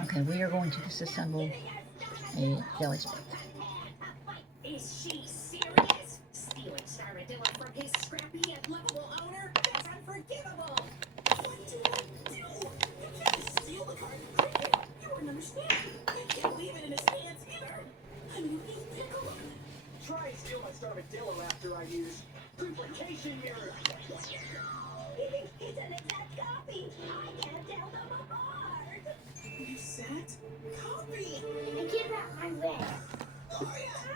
Okay, we are going to disassemble a jelly stick. Is she serious? Stealing Starmadillo from his scrappy and lovable owner? That's unforgivable! What did I do? You can't steal the card from Cricket! You wouldn't understand! You can't leave it in his hands either! I mean, he's Piccolo! Try and steal my Starmadillo after I use duplication mirror! It's an exact copy! I can't tell them apart! You said copy! And give out my way! Oh yeah!